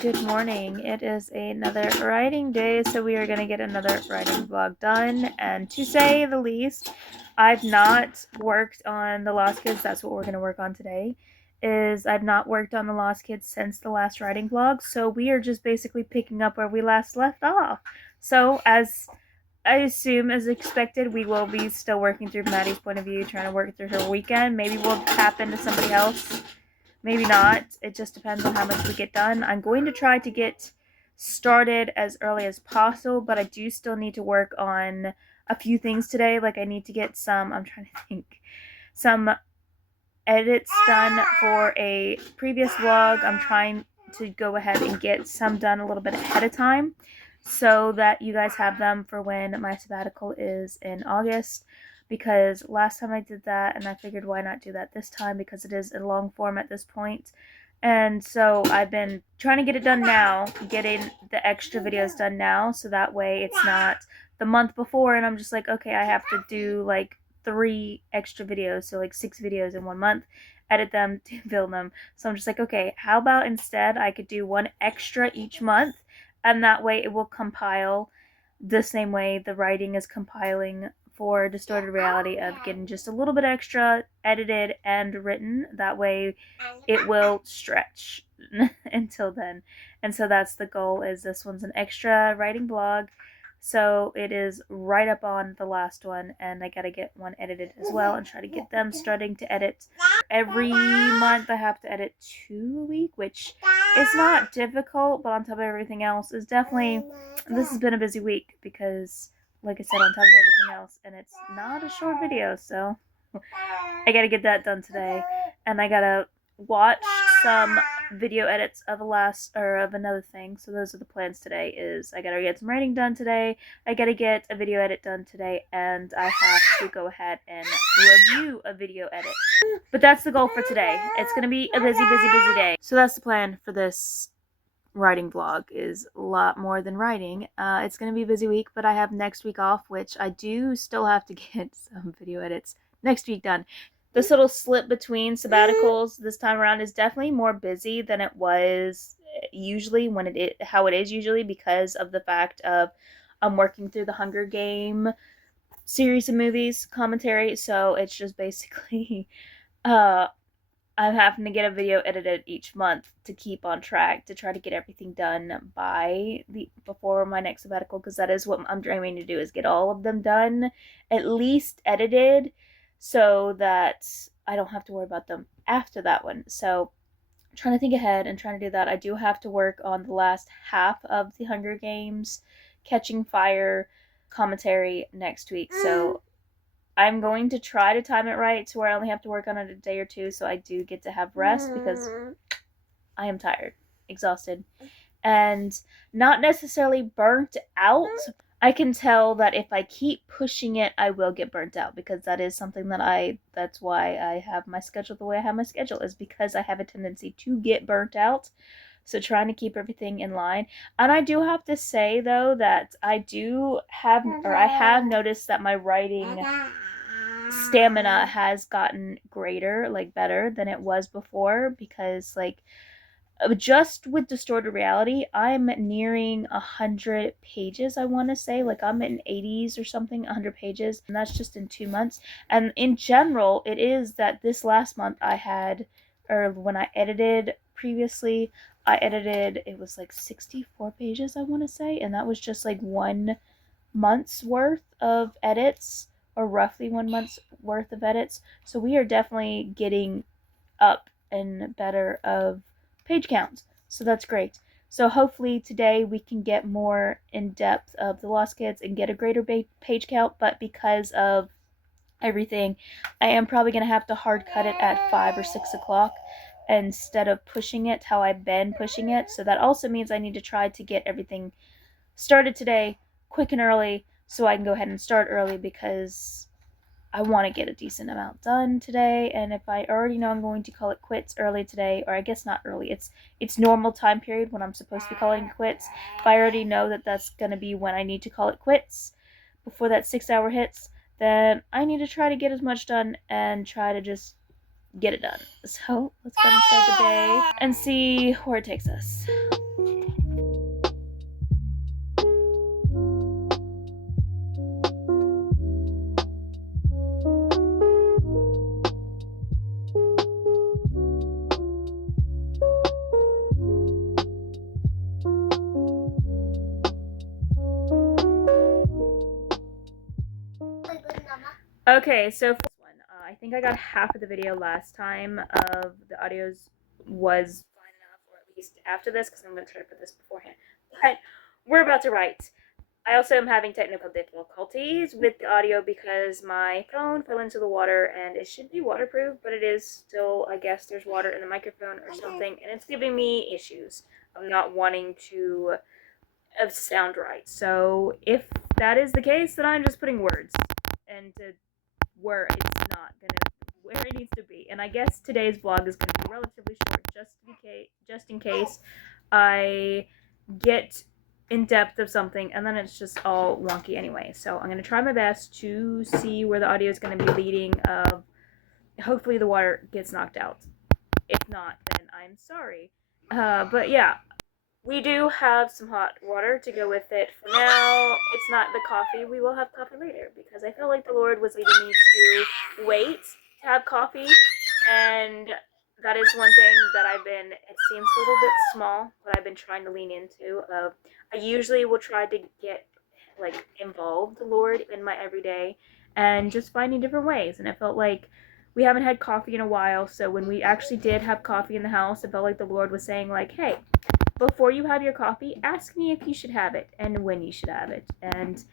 Good morning. It is another writing day, so we are going to get another writing vlog done. And to say the least, I've not worked on The Lost Kids. That's what we're going to work on today. I've not worked on The Lost Kids since the last writing vlog, so we are just basically picking up where we last left off. So as I assume, as expected, we will be still working through Maddie's point of view, trying to work through her weekend. Maybe we'll tap into somebody else. Maybe not. It just depends on how much we get done. I'm going to try to get started as early as possible, but I do still need to work on a few things today. Like I need to get some edits done for a previous vlog. I'm trying to go ahead and get some done a little bit ahead of time so that you guys have them for when my sabbatical is in August. Because last time I did that, and I figured why not do that this time, because it is a long form at this point. And so I've been trying to get it done now, getting the extra videos done now, so that way it's not the month before and I'm just like, okay, I have to do like 3 extra videos, so like 6 videos in 1 month, edit them, film them. So I'm just like, okay, how about instead I could do 1 extra each month, and that way it will compile the same way the writing is compiling for Distorted Reality, of getting just a little bit extra edited and written. That way it will stretch until then. And so that's the goal, is this one's an extra writing blog. So it is right up on the last one, and I gotta get one edited as well and try to get them starting to edit. Every month I have to edit 2 a week, which is not difficult, but on top of everything else is definitely, this has been a busy week because, like I said, on top of everything else, and it's not a short video, so I gotta get that done today. And I gotta watch some video edits of another thing. So those are the plans today. Is I gotta get some writing done today, I gotta get a video edit done today, and I have to go ahead and review a video edit. But that's the goal for today. It's gonna be a busy day. So that's the plan for this writing vlog, is a lot more than writing. It's gonna be a busy week, but I have next week off, which I do still have to get some video edits next week done. This little slip between sabbaticals this time around is definitely more busy than it was usually, how it is usually, because of the fact of I'm working through the Hunger Game series of movies commentary. So it's just basically I'm having to get a video edited each month to keep on track, to try to get everything done before my next sabbatical, because that is what I'm dreaming to do, is get all of them done, at least edited, so that I don't have to worry about them after that one. So I'm trying to think ahead and trying to do that. I do have to work on the last half of the Hunger Games Catching Fire commentary next week. So I'm going to try to time it right to where I only have to work on it a day or 2, so I do get to have rest, because I am tired, exhausted, and not necessarily burnt out. I can tell that if I keep pushing it, I will get burnt out, because that is something that's why I have my schedule the way I have my schedule, is because I have a tendency to get burnt out. So trying to keep everything in line. And I do have to say, though, that I have noticed that my writing stamina has gotten greater, like better than it was before, because like just with Distorted Reality, I'm nearing 100 pages, I want to say. Like I'm in 80s or something, 100 pages, and that's just in 2 months. And in general, it is that this last month when I edited previously, it was like 64 pages, I want to say, and that was just like 1 month's worth of edits, or roughly 1 month's worth of edits. So we are definitely getting up and better of page counts, so that's great. So hopefully today we can get more in depth of The Lost Kids and get a greater page count, but because of everything, I am probably going to have to hard cut it at 5 or 6 o'clock instead of pushing it how I've been pushing it. So that also means I need to try to get everything started today quick and early, so I can go ahead and start early, because I want to get a decent amount done today. And if I already know I'm going to call it quits early today, or I guess not early, it's normal time period when I'm supposed to be calling it quits. If I already know that that's going to be when I need to call it quits before that 6-hour hits, then I need to try to get as much done and try to just get it done. So let's go and start the day and see where it takes us. Okay, so for this one, I think I got half of the video last time of the audios was fine enough, or at least after this, because I'm going to try to put this beforehand. But we're about to write. I also am having technical difficulties with the audio because my phone fell into the water and it should be waterproof, but it is still, I guess there's water in the microphone or something, and it's giving me issues of not wanting to sound right. So if that is the case, then I'm just putting words into where it's not gonna where it needs to be. And I guess today's vlog is gonna be relatively short, just in case I get in depth of something and then it's just all wonky anyway. So I'm gonna try my best to see where the audio is gonna be leading. Of hopefully the water gets knocked out. If not, then I'm sorry. But yeah, we do have some hot water to go with it. For now, it's not the coffee. We will have coffee later because I feel like the Lord was leading me to wait to have coffee. And that is one thing that it seems a little bit small, but I've been trying to lean into. I usually will try to get like involved the Lord in my everyday and just finding different ways. And it felt like we haven't had coffee in a while. So when we actually did have coffee in the house, it felt like the Lord was saying like, hey, before you have your coffee, ask me if you should have it and when you should have it. And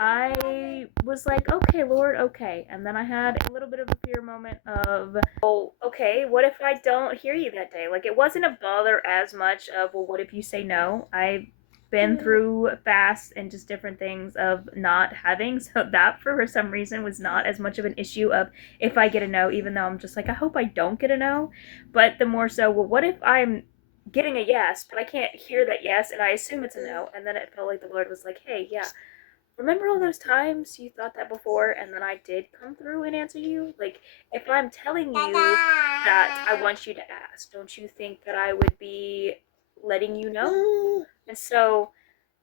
I was like, okay, Lord, okay. And then I had a little bit of a fear moment of, oh, okay, what if I don't hear you that day? Like, it wasn't a bother as much of, well, what if you say no? I've been through fast and just different things of not having. So that, for some reason, was not as much of an issue of if I get a no, even though I'm just like, I hope I don't get a no. But the more so, well, what if I'm getting a yes, but I can't hear that yes, and I assume it's a no. And then it felt like the Lord was like, hey, yeah, remember all those times you thought that before, and then I did come through and answer you? Like, if I'm telling you that I want you to ask, don't you think that I would be letting you know? And so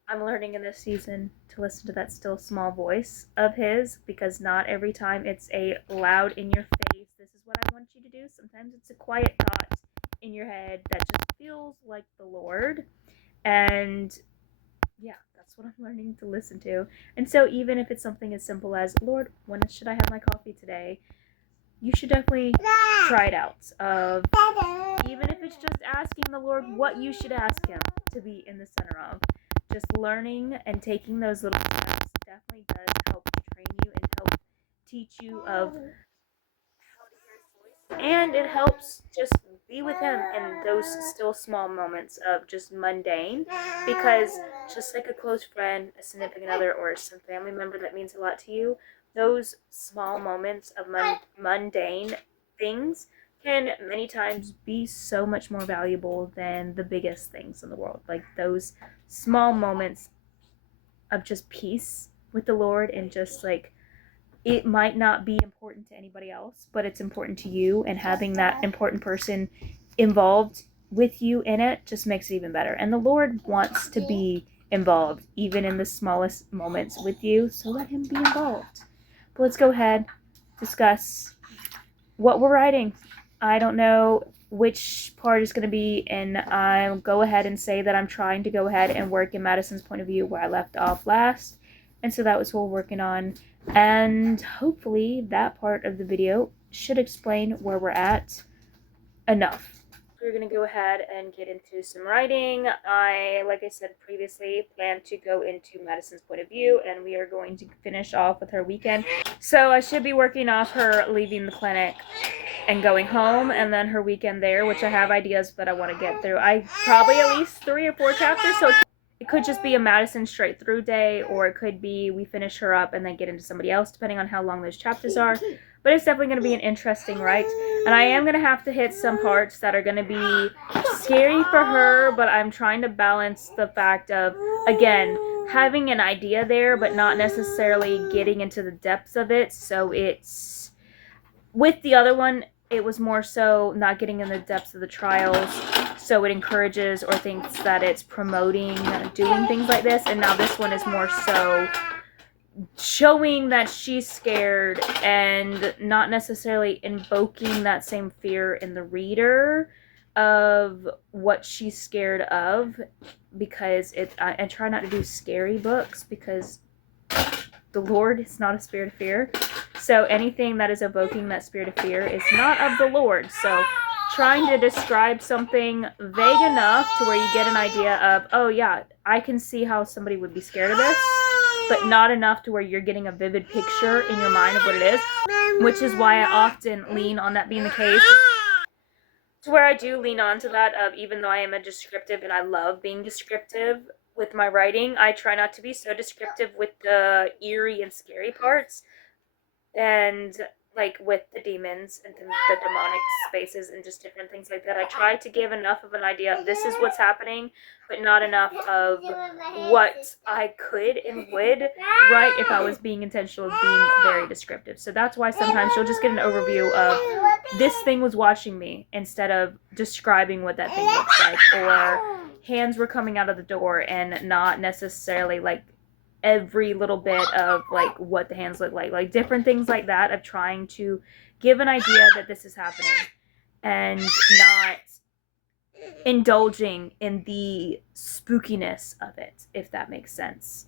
I'm learning in this season to listen to that still small voice of his, because not every time it's a loud in your face, this is what I want you to do. Sometimes it's a quiet thought in your head that just feels like the Lord. And yeah, that's what I'm learning to listen to. And so even if it's something as simple as, Lord, when should I have my coffee today? You should definitely try it out. Even if it's just asking the Lord what you should ask him to be in the center of. Just learning and taking those little steps definitely does help train you and help teach you of how to hear his voice. And it helps just be with him in those still small moments of just mundane. Because just like a close friend, a significant other, or some family member that means a lot to you, those small moments of mundane things can many times be so much more valuable than the biggest things in the world. Like those small moments of just peace with the Lord, and just like, it might not be important to anybody else, but it's important to you, and having that important person involved with you in it just makes it even better. And the Lord wants to be involved even in the smallest moments with you, so let him be involved. But let's go ahead, discuss what we're writing. I don't know which part is going to be, and I'll go ahead and say that I'm trying to go ahead and work in Madison's point of view where I left off last. And so that was what we're working on. And hopefully that part of the video should explain where we're at enough. We're going to go ahead and get into some writing. Like I said previously, plan to go into Madison's point of view, and we are going to finish off with her weekend. So I should be working off her leaving the clinic and going home, and then her weekend there, which I have ideas that I want to get through. I probably at least 3 or 4 chapters, so it could just be a Madison straight through day, or it could be we finish her up and then get into somebody else, depending on how long those chapters are. But it's definitely going to be an interesting write. And I am going to have to hit some parts that are going to be scary for her, but I'm trying to balance the fact of, again, having an idea there, but not necessarily getting into the depths of it. So it's, with the other one, it was more so not getting in the depths of the trials, so it encourages or thinks that it's promoting doing things like this. And now this one is more so showing that she's scared and not necessarily invoking that same fear in the reader of what she's scared of, because I try not to do scary books because the Lord is not a spirit of fear. So anything that is evoking that spirit of fear is not of the Lord. So trying to describe something vague enough to where you get an idea of, oh yeah, I can see how somebody would be scared of this, but not enough to where you're getting a vivid picture in your mind of what it is, which is why I often lean on that being the case. To where I do lean on to that of, even though I am a descriptive and I love being descriptive with my writing, I try not to be so descriptive with the eerie and scary parts, and like with the demons and the demonic spaces and just different things like that. I try to give enough of an idea of this is what's happening, but not enough of what I could and would write if I was being intentional of being very descriptive. So that's why sometimes you'll just get an overview of this thing was watching me instead of describing what that thing looks like, or hands were coming out of the door and not necessarily like every little bit of like what the hands look like different things like that, of trying to give an idea that this is happening and not indulging in the spookiness of it, if that makes sense.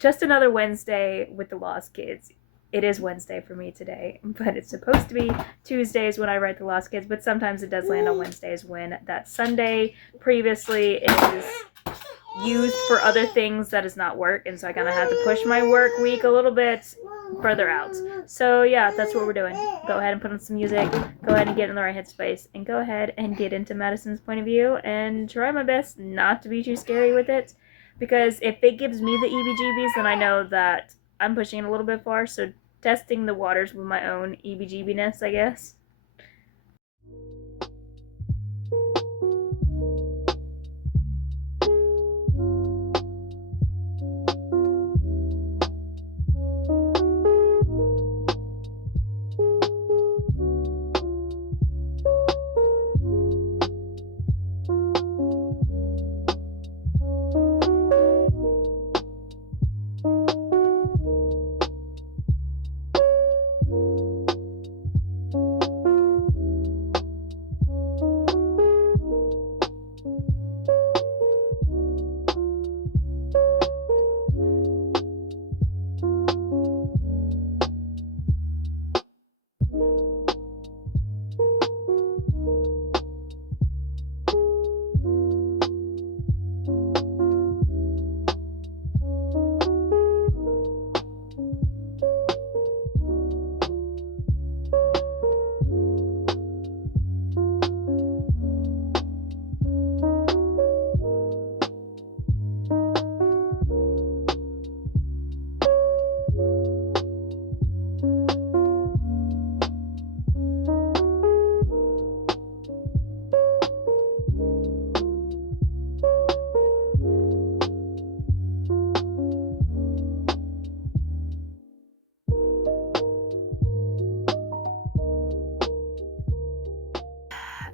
Just another Wednesday with the Lost Kids. It is Wednesday for me today, but it's supposed to be Tuesdays when I write the Lost Kids, but sometimes it does land on Wednesdays when that Sunday previously is used for other things that does not work, and so I kind of have to push my work week a little bit further out. So yeah, that's what we're doing. Go ahead and put on some music, go ahead and get in the right headspace, and go ahead and get into Madison's point of view, and try my best not to be too scary with it, because if it gives me the EBGBs, then I know that I'm pushing it a little bit far, so testing the waters with my own EBGBness, I guess.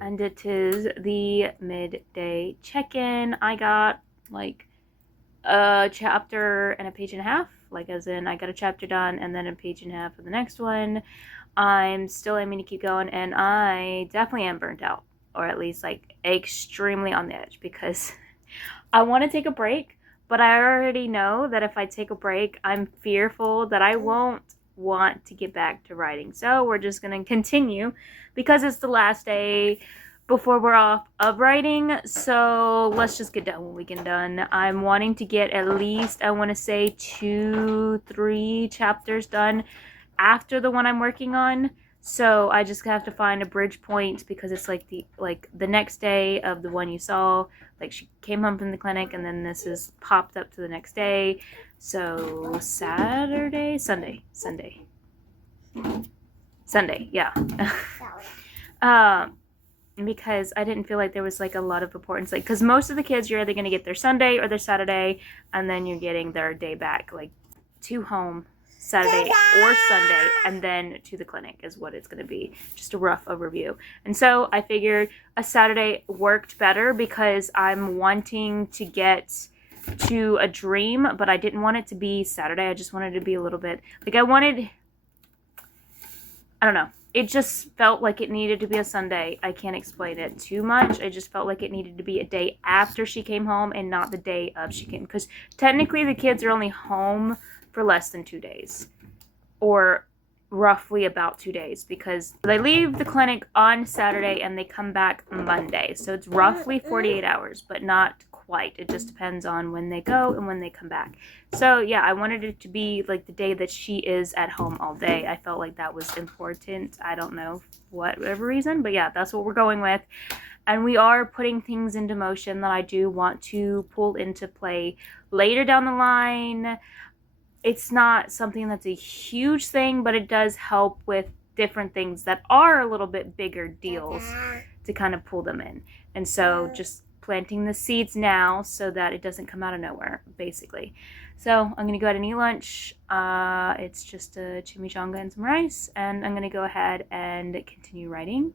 And it is the midday check-in. I got like a chapter and a page and a half, like as in I got a chapter done and then a page and a half of the next one. I'm still aiming to keep going, and I definitely am burnt out, or at least like extremely on the edge, because I want to take a break, but I already know that if I take a break, I'm fearful that I won't want to get back to writing. So we're just going to continue because it's the last day before we're off of writing. So let's just get done when we get done. I'm wanting to get at least, I want to say 2-3 chapters done after the one I'm working on. So I just have to find a bridge point, because it's like the next day of the one you saw. Like she came home from the clinic, and then this is popped up to the next day. So Sunday, yeah. Because I didn't feel like there was like a lot of importance, like because most of the kids, you're either going to get their Sunday or their Saturday, and then you're getting their day back, like to home Saturday or Sunday, and then to the clinic is what it's going to be. Just a rough overview. And so I figured a Saturday worked better, because I'm wanting to get to a dream, but I didn't want it to be Saturday. I just wanted it to be a little bit like I don't know. It just felt like it needed to be a Sunday. I can't explain it too much. I just felt like it needed to be a day after she came home and not the day of she came. Because technically the kids are only home for less than 2 days. Or roughly about 2 days, because they leave the clinic on Saturday and they come back Monday. So it's roughly 48 hours, but not quite. It just depends on when they go and when they come back. So yeah, I wanted it to be like the day that she is at home all day. I felt like that was important. I don't know whatever reason, but yeah, that's what we're going with. And we are putting things into motion that I do want to pull into play later down the line. It's not something that's a huge thing, but it does help with different things that are a little bit bigger deals to kind of pull them in. And so just planting the seeds now so that it doesn't come out of nowhere, basically. So I'm going to go ahead and eat lunch. It's just a chimichanga and some rice. And I'm going to go ahead and continue writing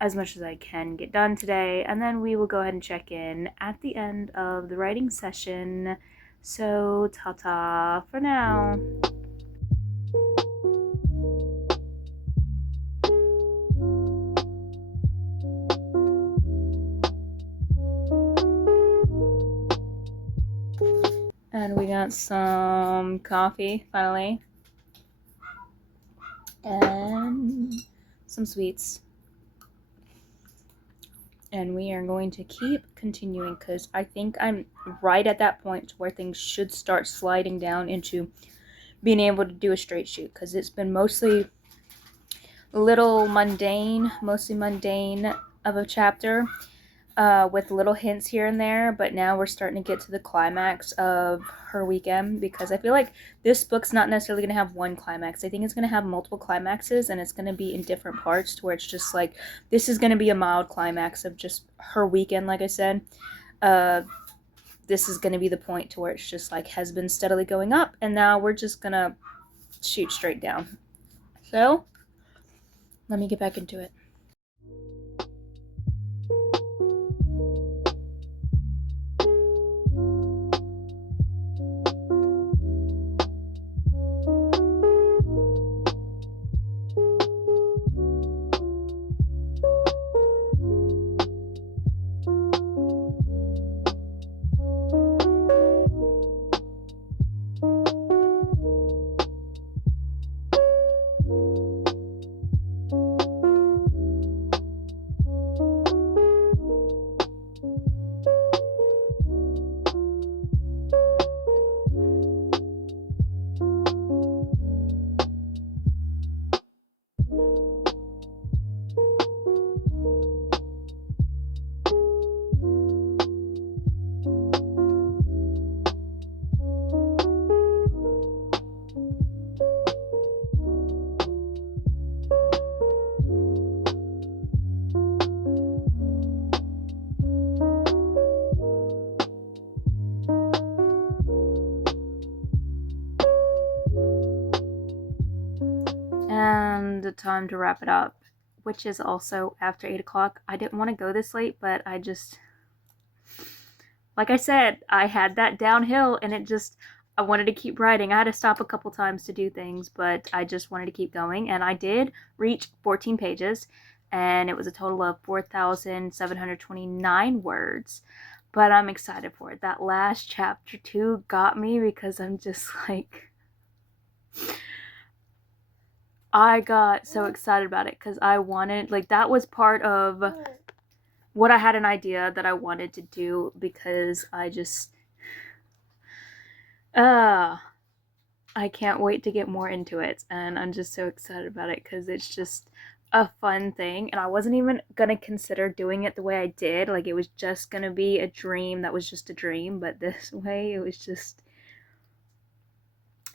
as much as I can get done today. And then we will go ahead and check in at the end of the writing session. So, ta-ta for now. And we got some coffee, finally. And some sweets. And we are going to keep continuing because I think I'm right at that point where things should start sliding down into being able to do a straight shoot, because it's been mostly mostly mundane of a chapter with little hints here and there, but now we're starting to get to the climax of her weekend, because I feel like this book's not necessarily going to have one climax. I think it's going to have multiple climaxes, and it's going to be in different parts to where it's just like, this is going to be a mild climax of just her weekend, like I said. This is going to be the point to where it's just like has been steadily going up, and now we're just going to shoot straight down. So, let me get back into it. And the time to wrap it up, which is also after 8 o'clock. I didn't want to go this late, but I just, like I said, I had that downhill, and I wanted to keep writing. I had to stop a couple times to do things, but I just wanted to keep going, and I did reach 14 pages, and it was a total of 4,729 words, but I'm excited for it. That last chapter 2 got me, because I'm just like, I got so excited about it because I wanted, like, that was part of what I had an idea that I wanted to do, because I just, I can't wait to get more into it, and I'm just so excited about it because it's just a fun thing, and I wasn't even gonna consider doing it the way I did. Like, it was just gonna be a dream that was just a dream, but this way, it was just,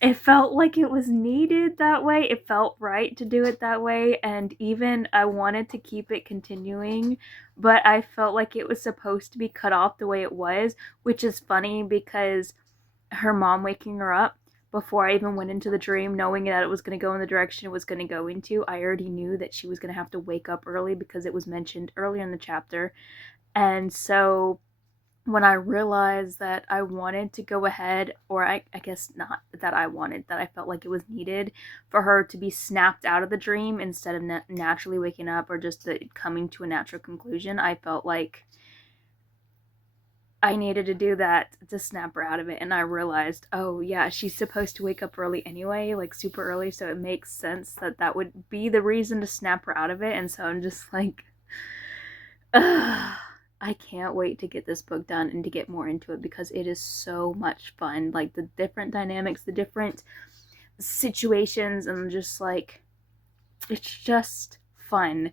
it felt like it was needed that way. It felt right to do it that way, and even I wanted to keep it continuing, but I felt like it was supposed to be cut off the way it was, which is funny because her mom waking her up before I even went into the dream, knowing that it was going to go in the direction it was going to go into, I already knew that she was going to have to wake up early because it was mentioned earlier in the chapter. And so when I realized that I wanted to go ahead, or I guess not that I wanted, that I felt like it was needed for her to be snapped out of the dream instead of naturally waking up, or just coming to a natural conclusion, I felt like I needed to do that to snap her out of it, and I realized, oh yeah, she's supposed to wake up early anyway, like super early, so it makes sense that that would be the reason to snap her out of it. And so I'm just like, ugh, I can't wait to get this book done and to get more into it because it is so much fun. Like the different dynamics, the different situations, and just like, it's just fun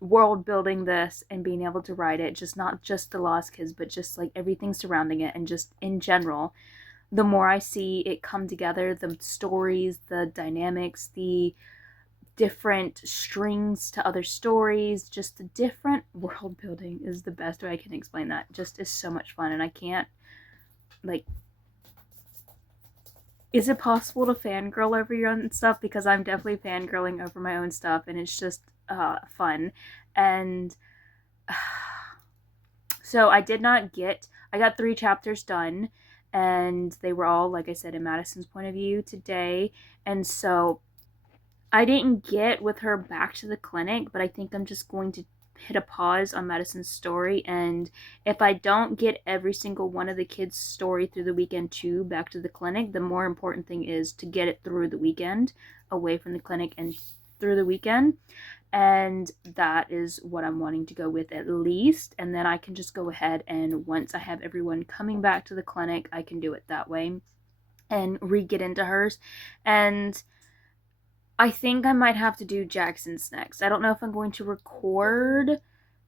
world building this and being able to write it, just not just the Lost Kids, but just like everything surrounding it, and just in general. The more I see it come together, the stories, the dynamics, the different strings to other stories, just the different world building is the best way I can explain that. Just is so much fun, and I can't, like, is it possible to fangirl over your own stuff? Because I'm definitely fangirling over my own stuff, and it's just fun. And so I got 3 chapters done, and they were all, like I said, in Madison's point of view today. And so I didn't get with her back to the clinic, but I think I'm just going to hit a pause on Madison's story, and if I don't get every single one of the kids' story through the weekend too back to the clinic, the more important thing is to get it through the weekend, away from the clinic and through the weekend. And that is what I'm wanting to go with at least, and then I can just go ahead, and once I have everyone coming back to the clinic, I can do it that way and re-get into hers. And I think I might have to do Jackson's next. I don't know if I'm going to record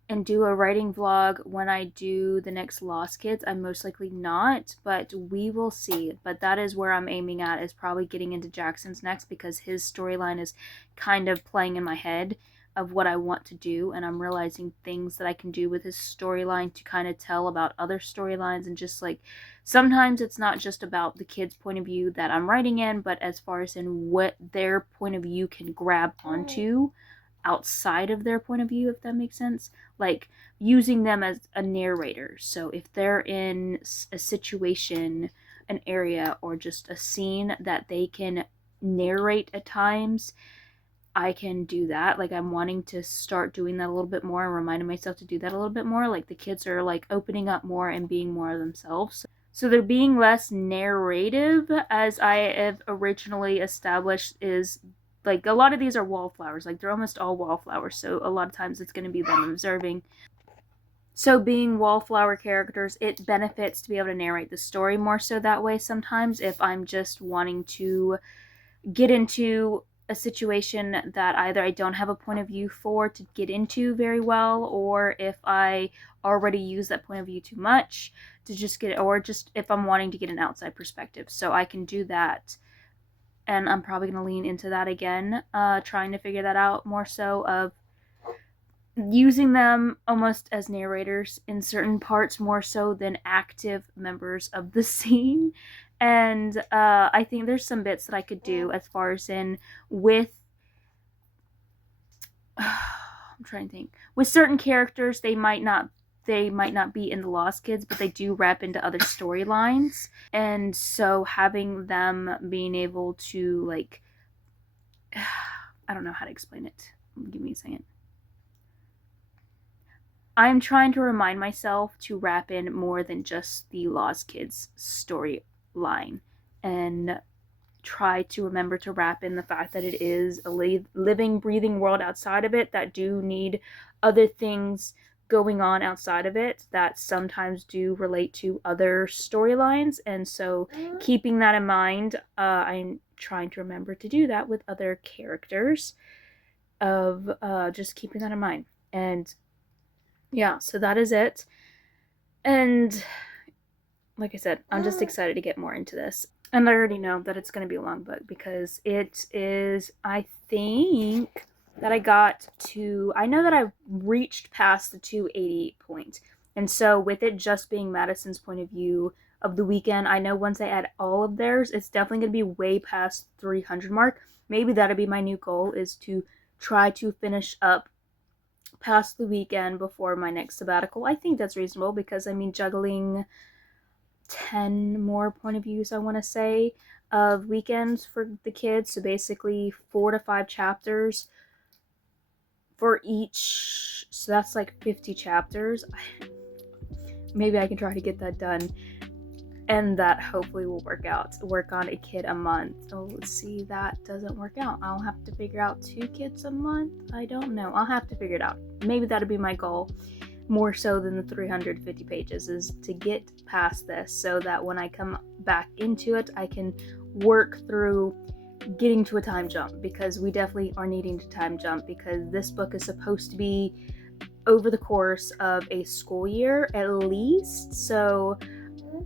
and do a writing vlog when I do the next Lost Kids. I'm most likely not, but we will see. But that is where I'm aiming at, is probably getting into Jackson's next, because his storyline is kind of playing in my head of what I want to do, and I'm realizing things that I can do with his storyline to kind of tell about other storylines. And just like, sometimes it's not just about the kids' point of view that I'm writing in, but as far as in what their point of view can grab onto outside of their point of view, if that makes sense. Like using them as a narrator. So if they're in a situation, an area, or just a scene that they can narrate at times, I can do that. Like, I'm wanting to start doing that a little bit more and reminding myself to do that a little bit more. Like, the kids are like opening up more and being more of themselves. So they're being less narrative, as I have originally established. Is like, a lot of these are wallflowers. Like, they're almost all wallflowers. So a lot of times it's going to be them observing. So being wallflower characters, it benefits to be able to narrate the story more so that way sometimes, if I'm just wanting to get into a situation that either I don't have a point of view for to get into very well, or if I already use that point of view too much to just get, or just if I'm wanting to get an outside perspective. So I can do that, and I'm probably going to lean into that again, trying to figure that out more so, of using them almost as narrators in certain parts more so than active members of the scene. And I think there's some bits that I could do as far as in with I'm trying to think, with certain characters, they might not be in the Lost Kids, but they do wrap into other storylines. And so having them being able to, like, I don't know how to explain it. Give me a second. I'm trying to remind myself to wrap in more than just the Lost Kids storyline, and try to remember to wrap in the fact that it is a living, breathing world outside of it that do need other things going on outside of it that sometimes do relate to other storylines. And so keeping that in mind, I'm trying to remember to do that with other characters, of just keeping that in mind. And yeah, so that is it. And like I said, I'm just excited to get more into this. And I already know that it's going to be a long book, because it is, I think that I know that I've reached past the 280 point. And so with it just being Madison's point of view of the weekend, I know once I add all of theirs, it's definitely going to be way past 300 mark. Maybe that'll be my new goal, is to try to finish up past the weekend before my next sabbatical. I think that's reasonable, because I mean, juggling 10 more point of views, I want to say, of weekends for the kids. So basically 4 to 5 chapters for each. So that's like 50 chapters. maybe I can try to get that done, and that hopefully will work out. Work on a kid a month. Oh, let's see, that doesn't work out. I'll have to figure out 2 kids a month. I don't know. I'll have to figure it out. Maybe that'll be my goal, more so than the 350 pages, is to get past this so that when I come back into it, I can work through getting to a time jump, because we definitely are needing to time jump, because this book is supposed to be over the course of a school year at least. So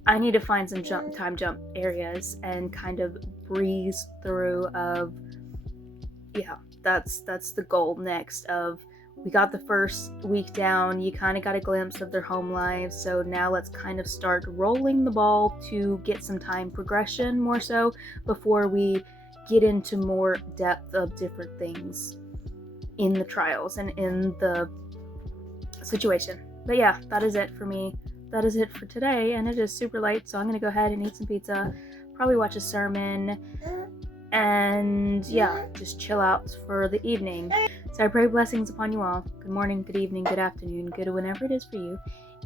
I need to find some time jump areas and kind of breeze through of, yeah, that's the goal next. Of, we got the first week down, you kind of got a glimpse of their home lives, so now let's kind of start rolling the ball to get some time progression more so before we get into more depth of different things in the trials and in the situation. But yeah, that is it for me. That is it for today, and it is super late, so I'm gonna go ahead and eat some pizza, probably watch a sermon, and yeah, just chill out for the evening. So I pray blessings upon you all. Good morning, good evening, good afternoon, good whenever it is for you.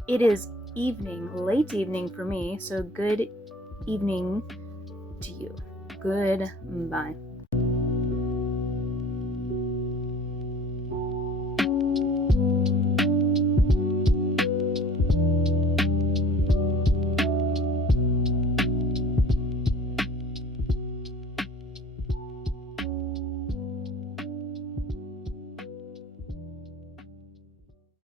It is evening, late evening for me, so good evening to you. Goodbye.